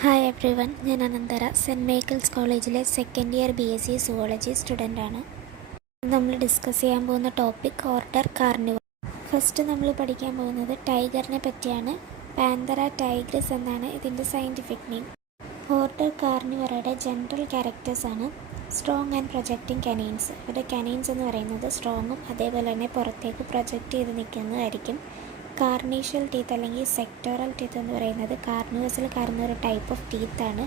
Hi every one, ഞാൻ അനന്തര cent Michael's കോളേജിലെ സെക്കൻഡ് ഇയർ BSc സുവോളജി സ്റ്റുഡൻ്റാണ്. നമ്മൾ ഡിസ്കസ് ചെയ്യാൻ പോകുന്ന ടോപ്പിക് ഓർഡർ കാർണിവർ. ഫസ്റ്റ് നമ്മൾ പഠിക്കാൻ പോകുന്നത് ടൈഗറിനെ പറ്റിയാണ്. പാന്തറ ടൈഗ്രസ് എന്നാണ് ഇതിൻ്റെ സയൻറ്റിഫിക് നെയിം. ഓർഡർ കാർണിവറയുടെ ജനറൽ ക്യാരക്ടേഴ്സാണ് സ്ട്രോങ് ആൻഡ് പ്രൊജക്റ്റിംഗ് കനൈൻസ്. ഇവരുടെ കനൈൻസ് എന്ന് പറയുന്നത് സ്ട്രോങ്ങും അതേപോലെ തന്നെ പുറത്തേക്ക് പ്രൊജക്റ്റ് ചെയ്ത് നിൽക്കുന്നതായിരിക്കും. കാർണീഷ്യൽ ടീത്ത് അല്ലെങ്കിൽ സെക്ടോറൽ ടീത്ത് എന്ന് പറയുന്നത് കാർണിവേഴ്സിൽ കാണുന്ന ഒരു ടൈപ്പ് ഓഫ് ടീത്താണ്.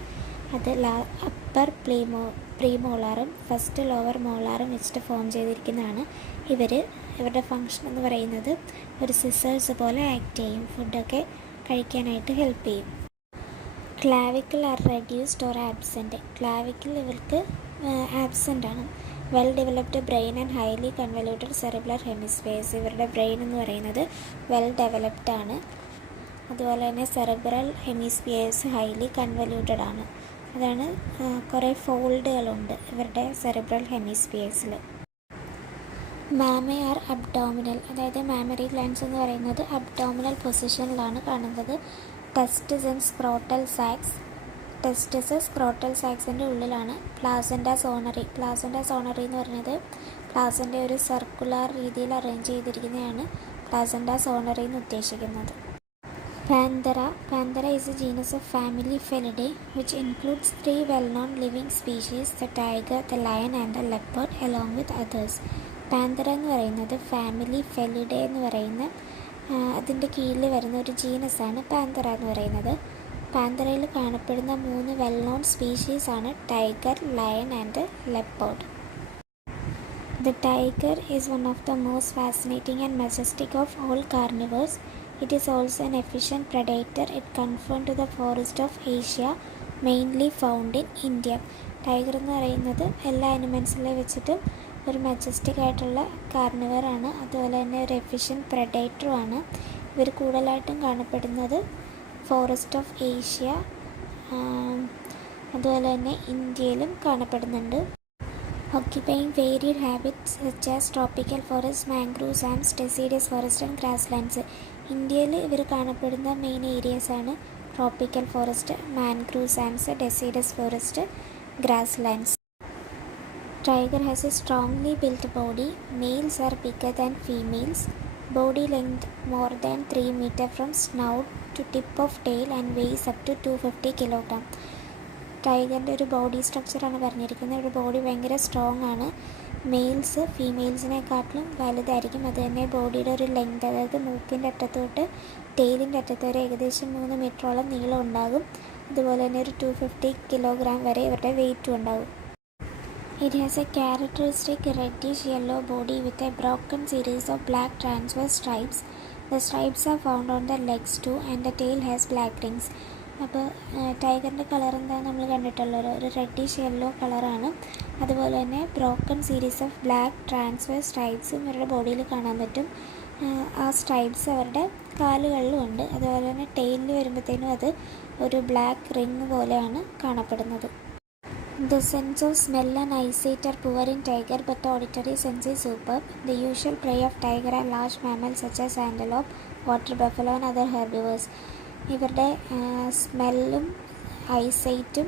അത് അപ്പർ പ്രീമോളാറും ഫസ്റ്റ് ലോവർ മോളാറും വെച്ചിട്ട് ഫോം ചെയ്തിരിക്കുന്നതാണ്. ഇവരുടെ ഫങ്ഷൻ എന്ന് പറയുന്നത് ഒരു സിസേഴ്സ് പോലെ ആക്ട് ചെയ്യും. ഫുഡൊക്കെ കഴിക്കാനായിട്ട് ഹെൽപ്പ് ചെയ്യും. Clavicle R reduced or absent. Clavicle ഇവർക്ക് ആബ്സെൻ്റ് ആണ്. Well developed brain and highly convoluted cerebral hemispheres. ഇവരുടെ ബ്രെയിൻ എന്ന് പറയുന്നത് വെൽ ഡെവലപ്ഡ് ആണ്. അതുപോലെ തന്നെ സെറിബ്രൽ ഹെമിസ്ഫിയേഴ്സ് ഹൈലി കൺവല്യൂട്ടഡ് ആണ്. അതാണ് കുറേ ഫോൾഡുകളുണ്ട് ഇവരുടെ സെറിബ്രൽ ഹെമിസ്ഫിയേഴ്സിൽ. Mammae are abdominal. അതായത് മാമറി ഗ്ലാൻഡ്സ് എന്ന് പറയുന്നത് അബ്ഡോമിനൽ പൊസിഷനിലാണ് കാണുന്നത്. Testis and scrotal sacs. Testis scrotal സാക്സിൻ്റെ ഉള്ളിലാണ്. പ്ലാസെൻറ്റ സോണറി. പ്ലാസെൻറ്റ സോണറി എന്ന് പറയുന്നത് പ്ലാസെൻ്റ ഒരു സർക്കുലർ രീതിയിൽ അറേഞ്ച് ചെയ്തിരിക്കുന്നതാണ് പ്ലാസെൻറ്റ സോണറി എന്ന് ഉദ്ദേശിക്കുന്നത്. Panthera. Panthera is A genus of family Felidae which includes 3 well-known living species, the tiger, the lion and the leopard along with others. Panthera എന്ന് പറയുന്നത് ഫാമിലി ഫെലിഡേ എന്ന് പറയുന്ന അതിൻ്റെ കീഴിൽ വരുന്ന ഒരു ജീനസാണ് പാന്തറ എന്ന് പറയുന്നത്. പാന്തറയിൽ കാണപ്പെടുന്ന 3 well-known species ആണ് tiger, lion and leopard. The tiger is one of the most fascinating and majestic of all carnivores. It is also an efficient predator. It confined to the forest of Asia, mainly found in India. Tiger എന്ന് പറയുന്നത് എല്ലാ ആനിമൽസിലെ വെച്ചിട്ടും ഒരു majestic ആയിട്ടുള്ള കാർണിവറാണ്. അതുപോലെ തന്നെ ഒരു efficient പ്രെഡേറ്ററുമാണ്. ഇവർ കൂടുതലായിട്ടും കാണപ്പെടുന്നത് ഫോറസ്റ്റ് ഓഫ് ഏഷ്യ, അതുപോലെ തന്നെ ഇന്ത്യയിലും കാണപ്പെടുന്നുണ്ട്. Occupying varied habitats such as tropical forests, mangrove swamps, deciduous forest and grasslands. ഇന്ത്യയിൽ ഇവർ കാണപ്പെടുന്ന മെയിൻ ഏരിയാസാണ് tropical forest, mangrove swamps, deciduous forest, grasslands. Tiger has a strongly built body. Males are bigger than females. Body length more than 3 meters from snout to tip of tail and weighs up to 250 kilogram. ടൈഗറിൻ്റെ ഒരു body സ്ട്രക്ചറാണ് പറഞ്ഞിരിക്കുന്നത്. ഒരു body ഭയങ്കര strong ആണ്. Males ഫീമെയിൽസിനെക്കാട്ടിലും വലുതായിരിക്കും. അത് തന്നെ ബോഡിയുടെ ഒരു ലെങ്ത്, അതായത് മൂക്കിൻ്റെ അറ്റത്ത് തൊട്ട് ടെയിലിൻ്റെ അറ്റത്ത് വരെ ഏകദേശം 3 മീറ്ററോളം നീളം ഉണ്ടാകും. അതുപോലെ തന്നെ ഒരു 250 കിലോഗ്രാം വരെ ഇവരുടെ വെയിറ്റും ഉണ്ടാകും. It has a characteristic reddish yellow body with a broken series of black transverse stripes. The stripes are found on the legs too and the tail has black rings. അപ്പോൾ ടൈഗറിൻ്റെ കളർ എന്താണെന്ന് നമ്മൾ കണ്ടിട്ടുള്ളത് ഒരു reddish yellow കളറാണ്. അതുപോലെ തന്നെ broken series of black transverse സ്ട്രൈപ്സും ഇവരുടെ ബോഡിയിൽ കാണാൻ പറ്റും. ആ സ്ട്രൈപ്സ് അവരുടെ കാലുകളിലും ഉണ്ട്. അതുപോലെ തന്നെ ടെയിലിൽ വരുമ്പോഴത്തേനും അത് ഒരു ബ്ലാക്ക് റിങ് പോലെയാണ് കാണപ്പെടുന്നത്. The sense of smell and eyesight are poor in tiger, but the auditory sense is superb. The usual prey of tiger are large mammals such as antelope, water buffalo and other herbivores. ഇവരുടെ സ്മെല്ലും ഐസൈറ്റും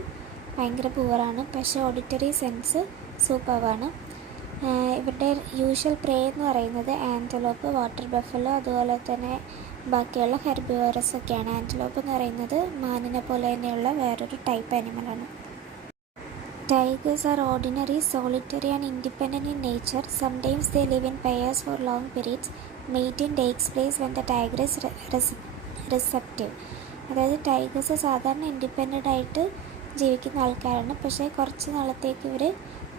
ഭയങ്കര പുവറാണ്, പക്ഷേ auditory sense സൂപ്പർവാണ്. ഇവരുടെ usual പ്രേ എന്ന് പറയുന്നത് ആൻറ്റലോപ്പ്, water buffalo, അതുപോലെ തന്നെ ബാക്കിയുള്ള ഹെർബിവോറസ് ഒക്കെയാണ്. ആൻറ്റലോപ്പ് എന്ന് പറയുന്നത് മാനിനെ പോലെ തന്നെയുള്ള വേറൊരു type ആനിമലാണ്. Tigers are ordinary, solitary and independent in nature. Sometimes they live in pairs for long periods. Mating takes place when the tiger is receptive. അതായത് ടൈഗേഴ്സ് സാധാരണ ഇൻഡിപെൻഡൻ്റ് ആയിട്ട് ജീവിക്കുന്ന ആൾക്കാരാണ്, പക്ഷേ കുറച്ച് നാളത്തേക്ക് ഇവർ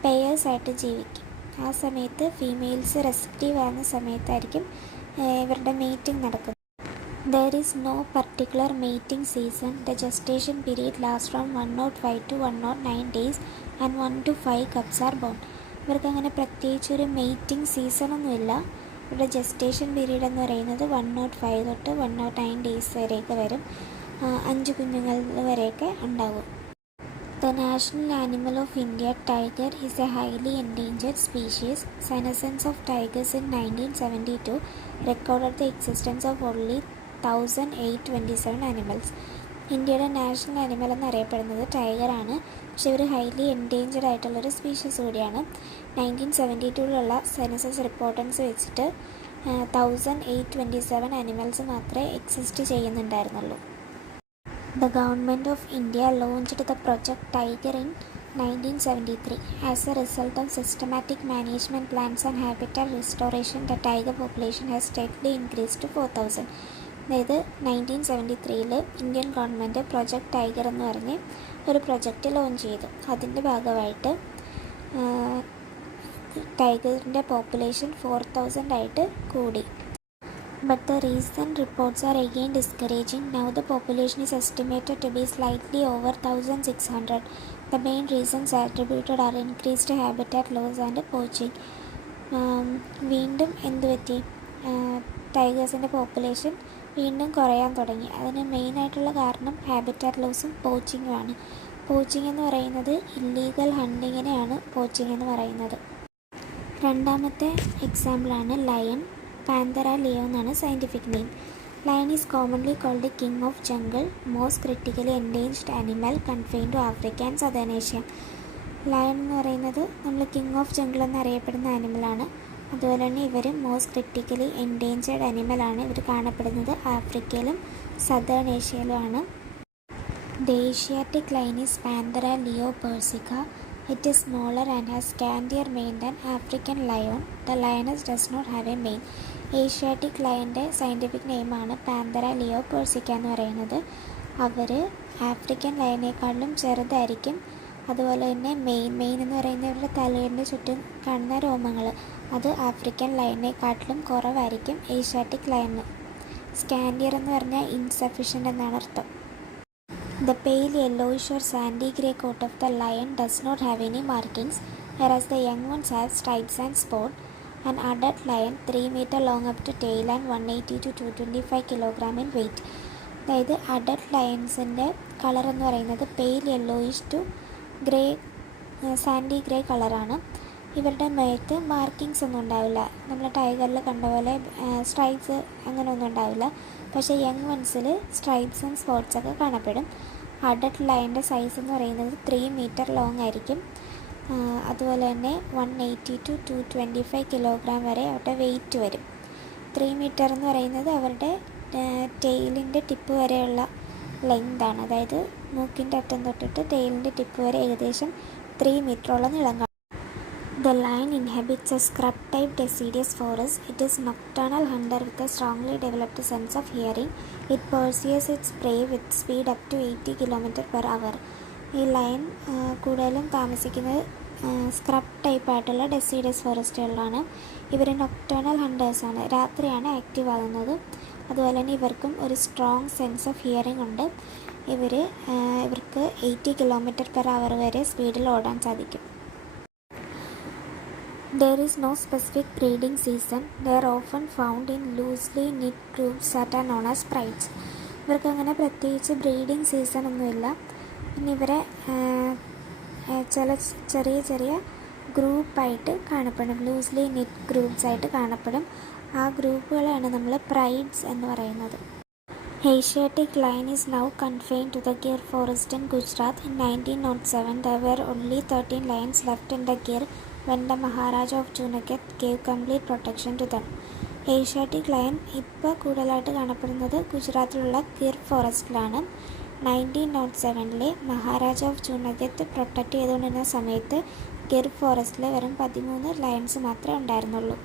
പെയേഴ്സായിട്ട് ജീവിക്കും. ആ സമയത്ത് ഫീമെയിൽസ് റെസപ്റ്റീവ് ആകുന്ന സമയത്തായിരിക്കും ഇവരുടെ മീറ്റിംഗ് നടക്കുന്നത്. There is no particular mating season. The gestation period lasts from 105 to 109 days and 1 to 5 cubs are born. ഇവർക്ക് അങ്ങനെ പ്രത്യേകിച്ചൊരു മെയ്റ്റിംഗ് സീസണൊന്നുമില്ല. ഇവരുടെ ജസ്റ്റേഷൻ പീരീഡ് എന്ന് പറയുന്നത് 105 തൊട്ട് 109 ഡേയ്സ് വരെയൊക്കെ വരും. 5 കുഞ്ഞുങ്ങൾ വരെയൊക്കെ ഉണ്ടാകും. The national animal of India, tiger, is a highly endangered species. Senescence of tigers in 1972 recorded the existence of only 1827 animals. ഇന്ത്യയുടെ നാഷണൽ അനിമൽ എന്നറിയപ്പെടുന്നത് ടൈഗറാണ്. പക്ഷെ ഇവർ ഹൈലി എൻഡേഞ്ചർഡ് ആയിട്ടുള്ളൊരു സ്പീഷീസ് കൂടിയാണ്. 1972 സെൻസസ് റിപ്പോർട്ടൻസ് വെച്ചിട്ട് 1827 അനിമൽസ് മാത്രമേ exist ചെയ്യുന്നുണ്ടായിരുന്നുള്ളൂ. The Government of India launched the Project Tiger in 1973. As a result of systematic management plans and habitat restoration, the tiger population has steadily increased to 4,000. അതായത് 1973 Indian government project tiger എന്ന് പറഞ്ഞ് ഒരു project launch ചെയ്തു. അതിൻ്റെ ഭാഗമായിട്ട് ടൈഗറിൻ്റെ population 4,000 ആയിട്ട് കൂടി. But the recent reports are again discouraging. Now the population is estimated to be slightly over 1,600. The main reasons attributed are increased habitat loss and poaching. വീണ്ടും എന്ത് പറ്റി? ടൈഗേഴ്സിൻ്റെ പോപ്പുലേഷൻ വീണ്ടും കുറയാൻ തുടങ്ങി. അതിന് മെയിനായിട്ടുള്ള കാരണം ഹാബിറ്റാറ്റ് ലോസും പോച്ചിങ്ങുമാണ്. പോച്ചിങ് എന്ന് പറയുന്നത് ഇല്ലീഗൽ ഹണ്ടിങ്ങിനെയാണ് പോച്ചിങ് എന്ന് പറയുന്നത്. രണ്ടാമത്തെ എക്സാമ്പിളാണ് ലയൺ. പാന്തറ ലിയോ എന്നാണ് scientific name. Lion is commonly called king of jungle, most critically endangered animal confined to Africa and southern Asia. Lion എന്ന് പറയുന്നത് നമ്മൾ കിങ് ഓഫ് ജംഗിൾ എന്നറിയപ്പെടുന്ന ആനിമലാണ്. അതുപോലെ തന്നെ ഇവർ മോസ്റ്റ് ക്രിട്ടിക്കലി എൻഡേഞ്ചേർഡ് അനിമലാണ്. ഇവർ കാണപ്പെടുന്നത് ആഫ്രിക്കയിലും southern ഏഷ്യയിലുമാണ്. The Asiatic lion is Panthera leo persica. It is smaller and has scantier mane than African lion. The lioness does not have a mane. Asiatic ലയൻ്റെ scientific നെയിമാണ് Panthera leo persica എന്ന് പറയുന്നത്. അവർ African ലയനേക്കാളിലും ചെറുതായിരിക്കും. അതുപോലെ തന്നെ main എന്ന് പറയുന്നത് ഇവരുടെ തലയുടെ ചുറ്റും കാണുന്ന രോമങ്ങൾ, അത് ആഫ്രിക്കൻ ലയനേക്കാട്ടിലും കുറവായിരിക്കും ഏഷ്യാറ്റിക് ലയന്. സ്കാൻഡിയർ എന്ന് പറഞ്ഞാൽ ഇൻസഫിഷ്യൻ്റ് എന്നാണ് അർത്ഥം. The pale yellowish or sandy grey coat of the lion does not have any markings, whereas the young ones have stripes and spot. An adult lion 3 meter long up to tail and 180 to 225 kilogram in weight. അതായത് adult ലയൺസിൻ്റെ colour എന്ന് പറയുന്നത് pale yellowish to grey sandy grey കളറാണ്. ഇവരുടെ മേത്ത് markings ഒന്നും ഉണ്ടാവില്ല. നമ്മൾ ടൈഗറിൽ കണ്ട പോലെ സ്ട്രൈപ്സ് അങ്ങനെയൊന്നും ഉണ്ടാവില്ല. പക്ഷേ യങ് വൺസിൽ സ്ട്രൈപ്സ് ആൻഡ് സ്പോട്ട്സ് ഒക്കെ കാണപ്പെടും. അഡൽട്ട് ലയൻ്റെ സൈസ് എന്ന് പറയുന്നത് 3 മീറ്റർ ലോങ് ആയിരിക്കും. അതുപോലെ തന്നെ 180 to 225 കിലോഗ്രാം വരെ അവരുടെ വെയിറ്റ് വരും. 3 മീറ്റർ എന്ന് പറയുന്നത് അവരുടെ ടെയിലിൻ്റെ ടിപ്പ് വരെയുള്ള ലെങ്താണ്. അതായത് മൂക്കിൻ്റെ അറ്റം തൊട്ടിട്ട് ടെയിലിൻ്റെ ടിപ്പ് വരെ ഏകദേശം 3 മീറ്ററോളം നീളം കാണും. The lion inhabits a scrub-type deciduous forest. It is a nocturnal hunter with a strongly developed sense of hearing. It pursues its prey with speed up to 80 km/h. ഈ ലയൺ കൂടുതലും താമസിക്കുന്നത് സ്ക്രബ് ടൈപ്പ് ആയിട്ടുള്ള deciduous ഫോറസ്റ്റുകളിലാണ്. ഇവർ nocturnal ഹണ്ടേഴ്സാണ്, രാത്രിയാണ് active ആകുന്നത്. അതുപോലെ തന്നെ ഇവർക്കും ഒരു സ്ട്രോങ് സെൻസ് ഓഫ് ഹിയറിംഗ് ഉണ്ട്. ഇവർക്ക് 80 km/h വരെ സ്പീഡിൽ ഓടാൻ സാധിക്കും. There is no specific breeding season. They are often found in loosely knit groups that are known as prides. ഇവർക്ക് അങ്ങനെ പ്രത്യേകിച്ച് ബ്രീഡിങ് സീസൺ ഒന്നുമില്ല. പിന്നെ ഇവരെ ചെറിയ ഗ്രൂപ്പായിട്ട് കാണപ്പെടും, ലൂസ്ലി നിറ്റ് ഗ്രൂപ്പ്സ് ആയിട്ട് കാണപ്പെടും. ആ ഗ്രൂപ്പുകളാണ് നമ്മൾ പ്രൈഡ്സ് എന്ന് പറയുന്നത്. Asiatic lion is now confined to the Gir forest in Gujarat. In 1907, there were only 13 lions left in the Gir when the Maharaja of Junagadh gave complete protection to them. Asiatic lion ഇപ്പോൾ കൂടുതലായിട്ട് കാണപ്പെടുന്നത് ഗുജറാത്തിലുള്ള Gir ഫോറസ്റ്റിലാണ്. 1907 Maharaja of Junagadh protect ചെയ്തുകൊണ്ടിരുന്ന സമയത്ത് ഗിർ ഫോറസ്റ്റിൽ വെറും 13 lions മാത്രമേ ഉണ്ടായിരുന്നുള്ളൂ.